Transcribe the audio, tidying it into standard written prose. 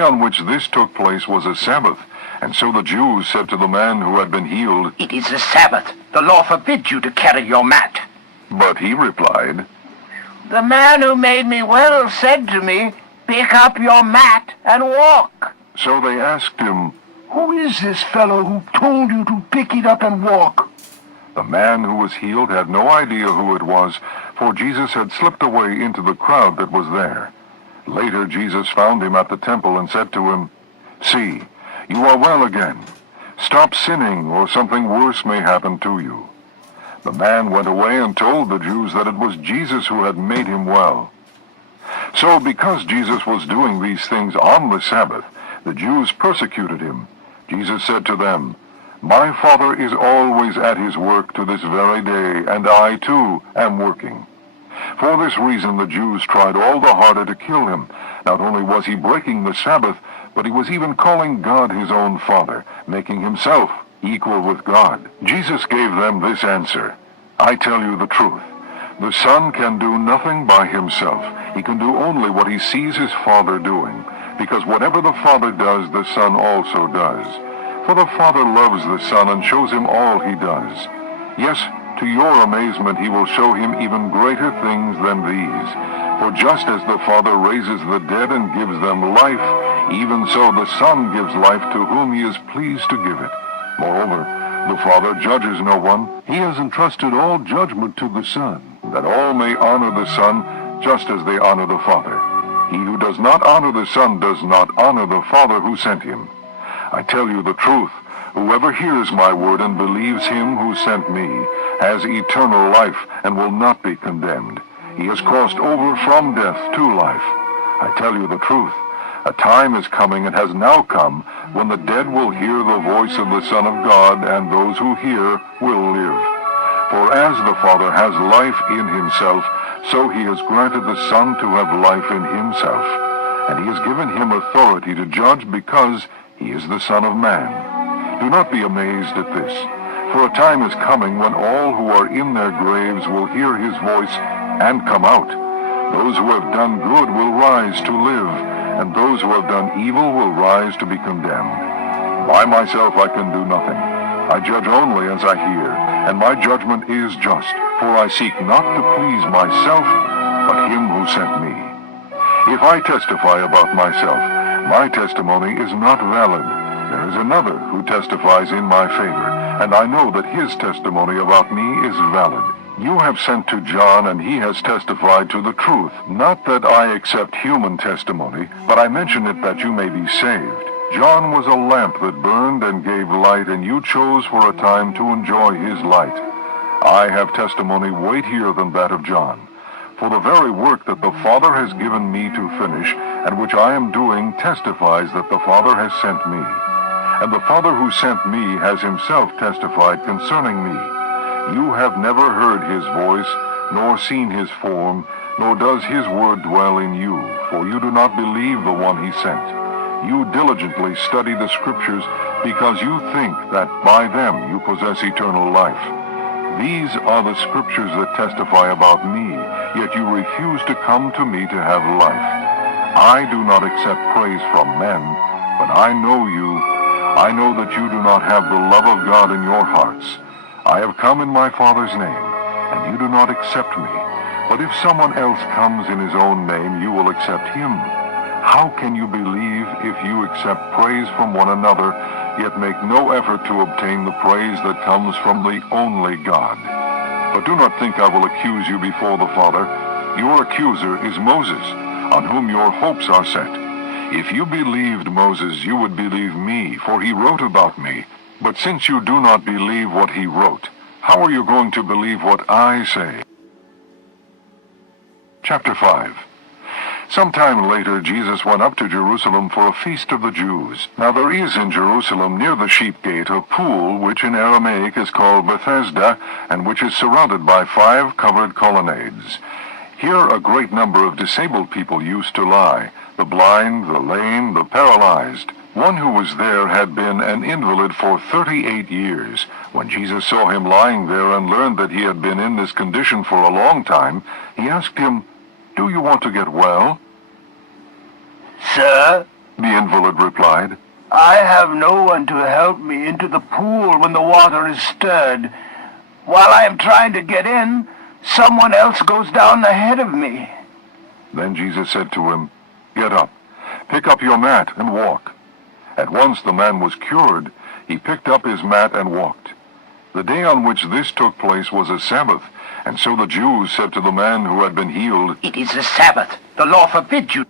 on which this took place was a Sabbath, and so the Jews said to the man who had been healed, "It is a Sabbath. The law forbids you to carry your mat." But he replied, "The man who made me well said to me, 'Pick up your mat and walk.'" So they asked him, "Who is this fellow who told you to pick it up and walk?" The man who was healed had no idea who it was, for Jesus had slipped away into the crowd that was there. Later Jesus found him at the temple and said to him, "See, you are well again. Stop sinning, or something worse may happen to you." The man went away and told the Jews that it was Jesus who had made him well. So because Jesus was doing these things on the Sabbath, the Jews persecuted him. Jesus said to them, "My Father is always at his work to this very day, and I too am working." For this reason the Jews tried all the harder to kill him. Not only was he breaking the Sabbath, but he was even calling God his own Father, making himself equal with God. Jesus gave them this answer, "I tell you the truth. The Son can do nothing by himself. He can do only what he sees his Father doing, because whatever the Father does, the Son also does. For the Father loves the Son and shows him all he does. Yes, to your amazement he will show him even greater things than these. For just as the Father raises the dead and gives them life, even so the Son gives life to whom he is pleased to give it. Moreover, the Father judges no one. He has entrusted all judgment to the Son, that all may honor the Son just as they honor the Father. He who does not honor the Son does not honor the Father who sent him. I tell you the truth. Whoever hears my word and believes him who sent me has eternal life and will not be condemned. He has crossed over from death to life. I tell you the truth. A time is coming and has now come when the dead will hear the voice of the Son of God, and those who hear will live. For as the Father has life in himself, so he has granted the Son to have life in himself. And he has given him authority to judge because he is the Son of Man. Do not be amazed at this, for a time is coming when all who are in their graves will hear his voice and come out. Those who have done good will rise to live, and those who have done evil will rise to be condemned. By myself I can do nothing. I judge only as I hear, and my judgment is just, for I seek not to please myself, but him who sent me. If I testify about myself, my testimony is not valid. There is another who testifies in my favor, and I know that his testimony about me is valid. You have sent to John, and he has testified to the truth. Not that I accept human testimony, but I mention it that you may be saved. John was a lamp that burned and gave light, and you chose for a time to enjoy his light. I have testimony weightier than that of John. For the very work that the Father has given me to finish, and which I am doing, testifies that the Father has sent me. And the Father who sent me has himself testified concerning me. You have never heard his voice, nor seen his form, nor does his word dwell in you, for you do not believe the one he sent. You diligently study the Scriptures, because you think that by them you possess eternal life. These are the Scriptures that testify about me, yet you refuse to come to me to have life. I do not accept praise from men, but I know you. I know that you do not have the love of God in your hearts. I have come in my Father's name, and you do not accept me. But if someone else comes in his own name, you will accept him. How can you believe if you accept praise from one another, yet make no effort to obtain the praise that comes from the only God? But do not think I will accuse you before the Father. Your accuser is Moses, on whom your hopes are set. If you believed Moses, you would believe me, for he wrote about me. But since you do not believe what he wrote, how are you going to believe what I say? Chapter 5. Sometime later, Jesus went up to Jerusalem for a feast of the Jews. Now there is in Jerusalem near the sheep gate a pool, which in Aramaic is called Bethesda, and which is surrounded by 5 covered colonnades. Here a great number of disabled people used to lie, the blind, the lame, the paralyzed. One who was there had been an invalid for 38 years. When Jesus saw him lying there and learned that he had been in this condition for a long time, he asked him, "Do you want to get well?" "Sir, The invalid replied. I have no one to help me into the pool when the water is stirred. While I am trying to get in, someone else goes down ahead of me. Then Jesus said to him, Get up, pick up your mat and walk. At once the man was cured. He picked up his mat and walked. The day on which this took place was a Sabbath, and so the Jews said to the man who had been healed, It is a Sabbath. The law forbids you